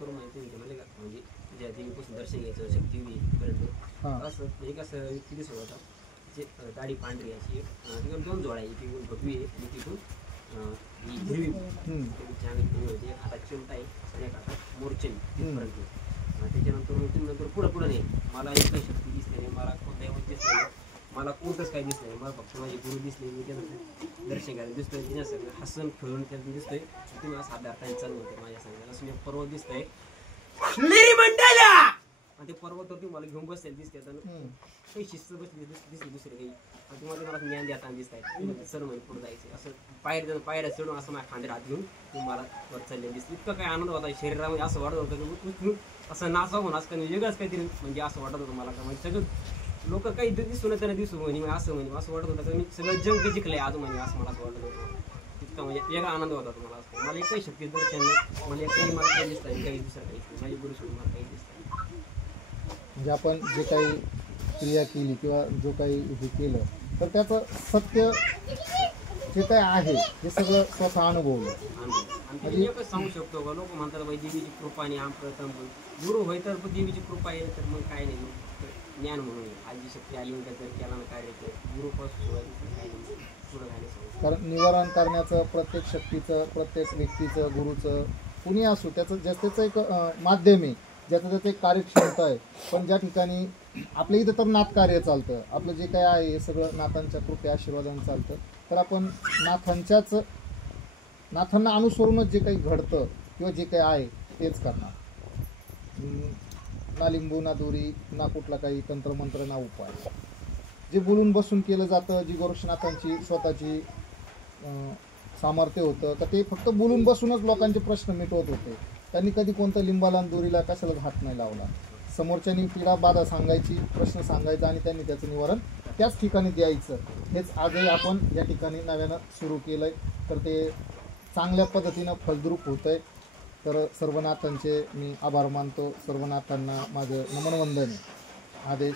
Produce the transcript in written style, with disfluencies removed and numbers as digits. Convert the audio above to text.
करून माहिती म्हणजे म्हणजे ज्या देवीपासून दर्शन घ्यायचं शक्तीपर्यंत असं एक असं व्यक्ती दिसत होता. जे दाढी पांढरी अशी तिकडून 2 जोड्या आहे, तिकडून भगवी आहे आणि तिकडून ही हिरवी होती. एक हातात चिमटा आहे आणि एक हातात मोर्चे तिथपर्यंत. त्याच्यानंतर मग नंतर पुढं नाही मला एक काही शक्ती दिसते नाही, मला कोणत्याही दिसत नाही, मला कोणतंच काही दिसत नाही. मला फक्त माझे गुरु दिसले, मी त्यांना दर्शन घ्यायला दिसतोय, तिने सगळं हसन खेळून त्यांना दिसतोय. तुम्ही असं हात चालू होते माझ्या सांगायला असं मी पर्वत दिसतंय मंडळा आणि ते पर्वतावरती मला घेऊन बसले दिसते. काही शिस्त बसली दिसली दुसरे काही आणि तुम्हाला मला ज्ञान देताना दिसत आहे. सर म्हणजे पुढे जायचं असं पायऱ्या चढून असं माझ्या खांद्यावर हात घेऊन तुम्हाला वर चालले दिसते. इतकं काही आनंद होता शरीरामध्ये, असं वाटत होतं की असं नाचावून असं वेगळंच काहीतरी म्हणजे असं वाटत होतं मला. का म्हणजे सगळं लोक काही दिसू नये त्यांना दिसू म्हणजे असं वाटत होतं की मी सगळं जंग जिंकलंय आज म्हणजे असं मला असं वाटत होतं. इतका म्हणजे वेगळा आनंद होता तुम्हाला असं. मला एकही शक्ती दर्शन नाही, मला एकही मला काही दिसत नाही, काही दुसरं काही माझी गुरु सोडून मला काही दिसत नाही. म्हणजे आपण जे काही क्रिया केली किंवा जो काही हे केलं तर त्याचं सत्य जे काय आहे हे सगळं स्वतः अनुभवलं. आणि एकच सांगू शकतो का, लोक म्हणतात बाई देवीची कृपा आणि प्रथम गुरु होय तर देवीची कृपा आहे, तर मग काय नाही ज्ञान म्हणून आजी शक्ती आली तर केला ना कार्य गुरुपासून काही नाही पुढं घाले. कारण निवारण करण्याचं प्रत्येक शक्तीचं, प्रत्येक व्यक्तीचं, गुरुचं कुणी असो त्याचं त्याचं एक माध्यम आहे, ज्याचं त्याचं एक कार्यक्षमता आहे. पण ज्या ठिकाणी आपल्या इथं तर नाथकार्य चालतं, आपलं जे काय आहे हे सगळं नाथांच्या कृपे आशीर्वादाने चालतं. तर आपण नाथांना अनुसरूनच जे काही घडतं किंवा जे काही आहे तेच करणार. ना लिंबू ना दोरी ना कुठला काही तंत्रमंत्र ना उपाय. जे बोलून बसून केलं जातं, जी गोरक्षनाथांची स्वतःची सामर्थ्य होतं तर ते फक्त बोलून बसूनच लोकांचे प्रश्न मिटवत होते. त्यांनी कधी कोणतं लिंबाला आणि दोरीला कशाला हात नाही लावला. समोरच्यानी पीडा बाधा सांगायची, प्रश्न सांगायचा आणि त्यांनी त्याचं निवारण त्याच ठिकाणी द्यायचं. हेच आजही आपण या ठिकाणी नव्यानं सुरू केलं आहे. तर ते चांगल्या पद्धतीनं फलद्रूप होतं आहे. तर सर्वनाथांचे मी आभार मानतो. सर्वनाथांना माझं नमन वंदन. आदेश.